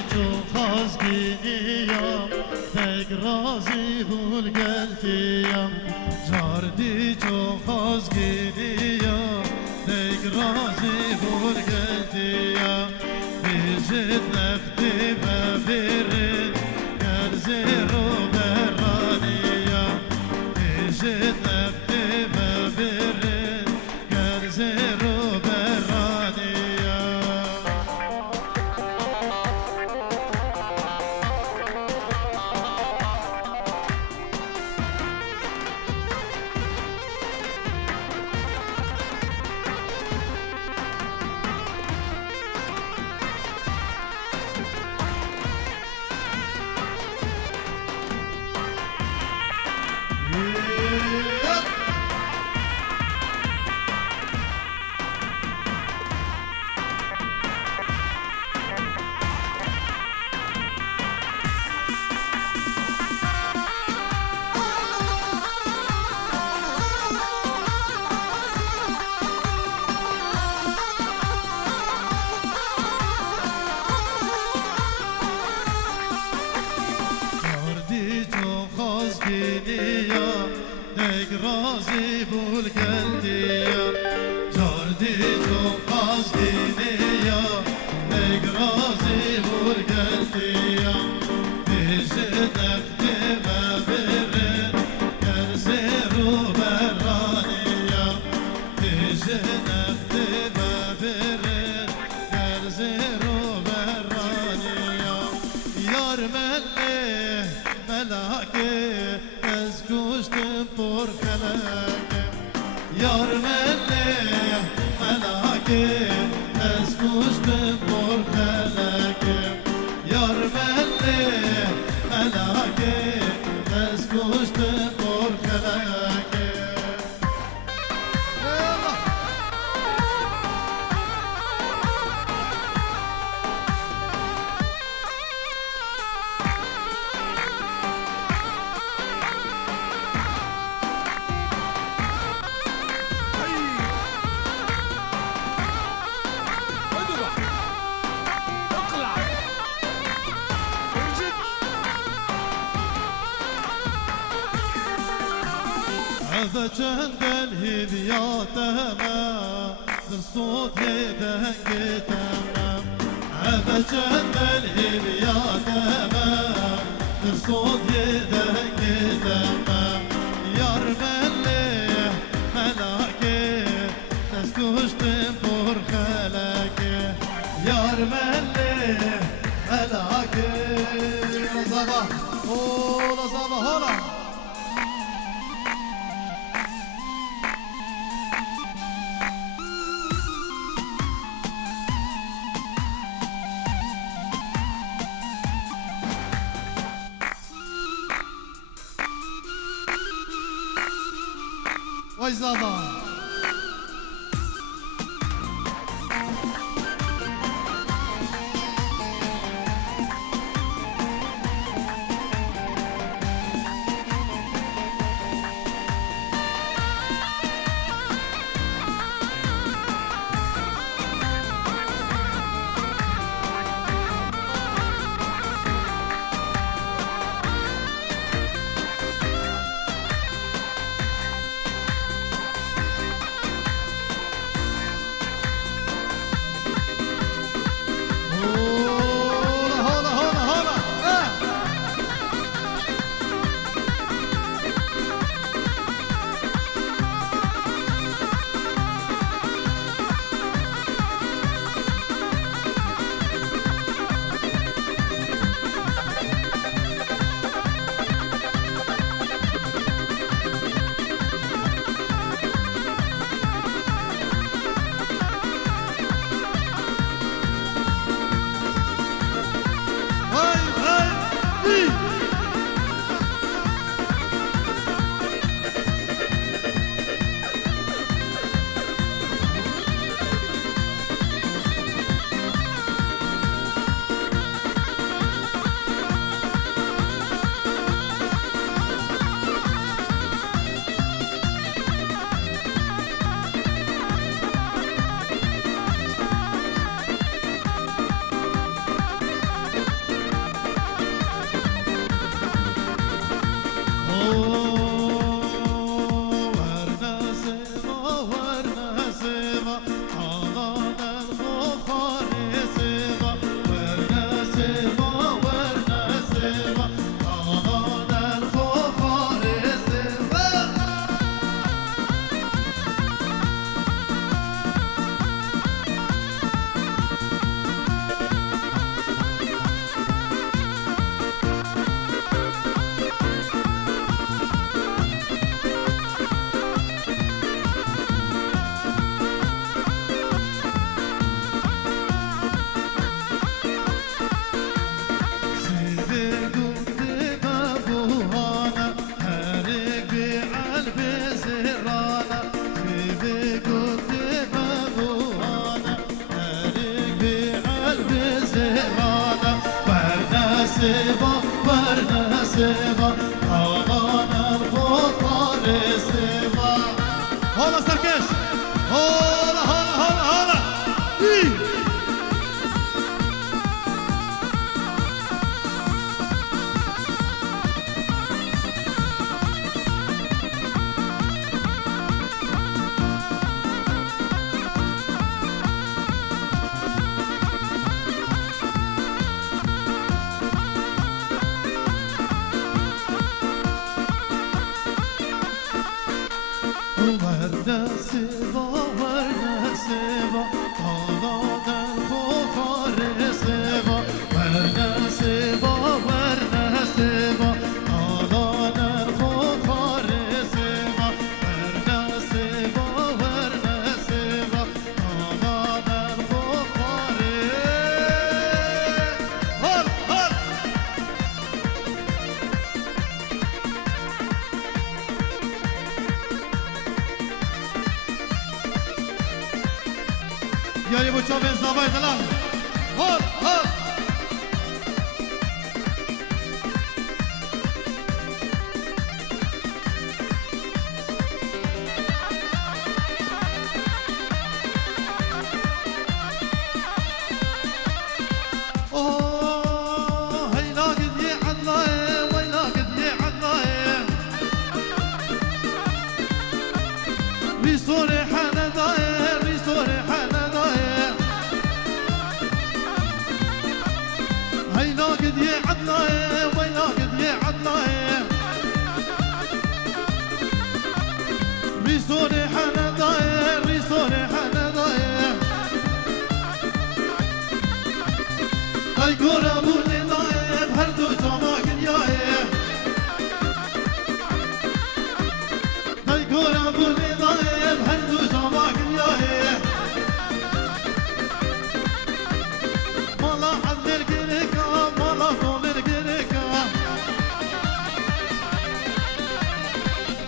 تو خازگینیم دگ رازی بول گلتیم جاردی تو خازگینیم دگ رازی بول گلتیم بیجت نفتی ببیرد گرزی رو برانیم بیجت نفتی ببیرد گرزی رو برانیم خازگینیا دگ رازی بول گلدیا جاردی تو خازگینیا دگ رازی بول گلدیا بیشت نفتی ببیرد گرزی رو برانیا بیشت نفتی ببیرد گرزی رو برانیا یار ملی ملاکه از کشتم پر خلاکه یار ملی ملاکه از کشتم پر خلاکه یار ملی ملاکه از کشتم پر خلاکه هذا چند الهدياتنا بالصوت يدهقتنا هذا چند الهدياتنا بالصوت يدهقتنا يار ملي ملاكي تسكشتم بور خلاكي يار ملي ملاكي لصبا لصبا هلا وای زبان سوا ورنه سوا آغان الخطار سوا حالا سرکش حالا حالا حالا حالا ورنه سوا ورنه سوا آغان الخطار سوا ورنه سوا ورنه سوا آغان الخطار سوا ورنه سوا ورنه سوا آغان الخطار هل هل یاری بچه به انصافه دلم هل هل اوه هیلا قدی عدلای ویلا قدی عدلای ریسور حندای ریسور حندای هيلا قد يعدنا ويلا قد يعدنا ريسوري حنداي ريسوري حنداي هاي كورا بولي نايب هردو جاما قنياي هاي كورا بولي نايب هردو جاما قنياي مالا عدل القريكا مالا طول القريكا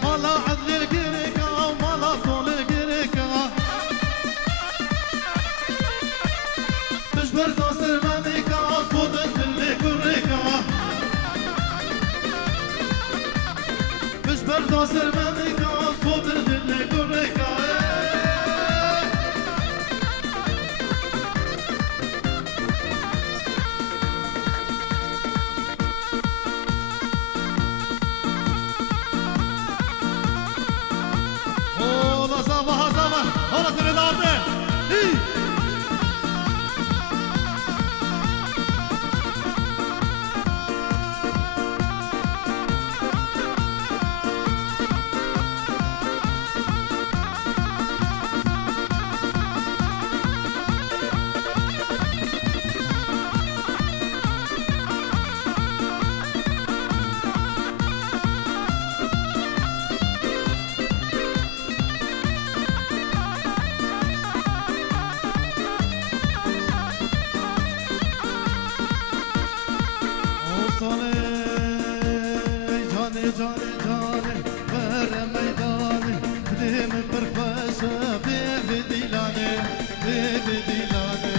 مالا عدل القريكا مالا طول القريكا تشبر داصر مانيكا صوت اللي قريكا تشبر داصر مانيكا صوت اللي قريكا Hola, se me da جاني جاني جاني بر ميداني بديم برفاشة بيبي ديلاني بيبي ديلاني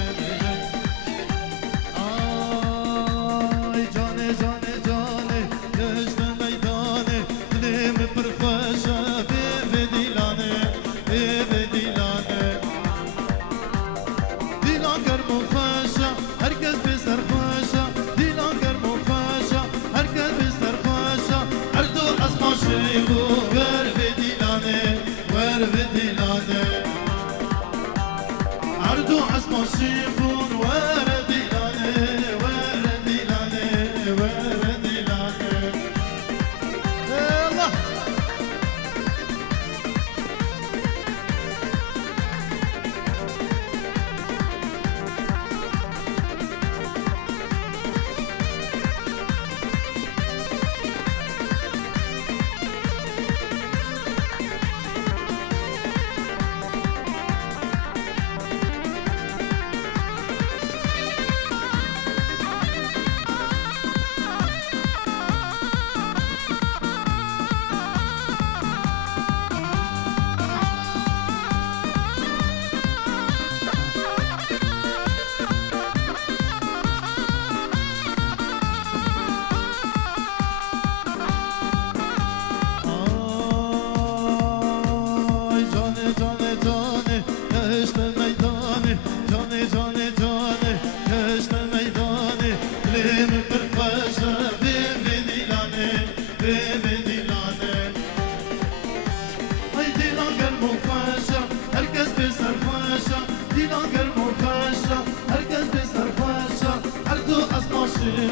آي جاني جاني جاني دشت ميداني بديم برفاشة بيبي ديلاني بيبي ديلاني ديلان كرمو فاشة هركز بسر فاشة ديلان كرمو فاشة هركز بسر فاشة عردو اسما شيبو ور بديلاني عردو اسما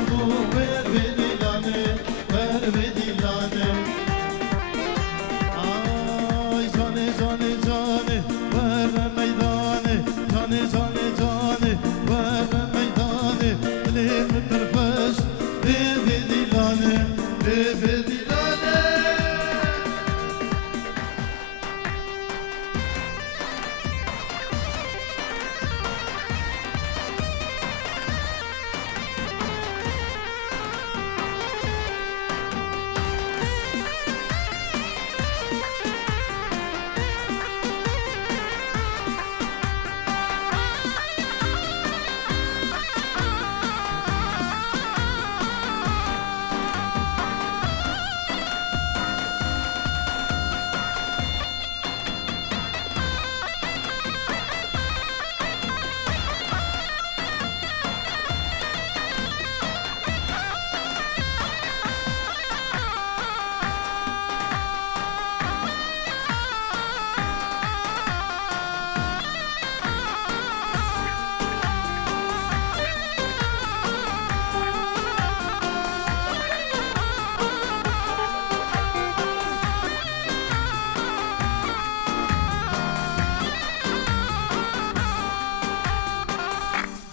بو ور بدیلانه ور بدیلانه آی جانه جانه جانه ور میدانه جانه جانه جانه ور میدانه دلم پرفش بدیلانه بدیلانه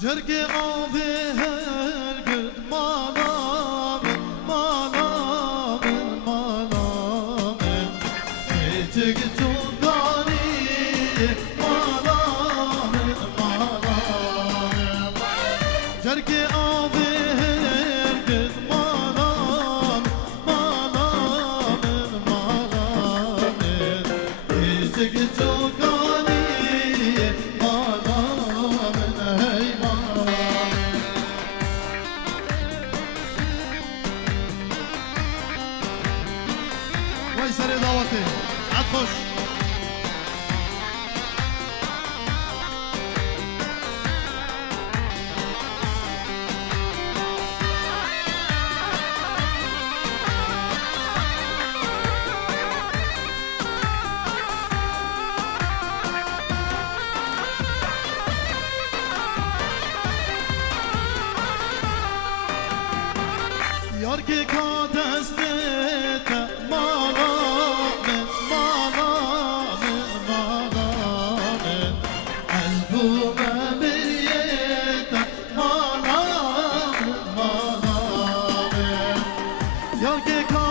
جرگ آوه هر گل مالامن مالامن مالامن ایچگ چوندانی مالامن مالامن جرگ آوه هر گل مالامن مالامن مالامن ایچگ چوندانی وای سر دعوته عد خوش یار که کا دستت مالامن مالامن مالامن قلبم بریت مالامن مالامن یار که کا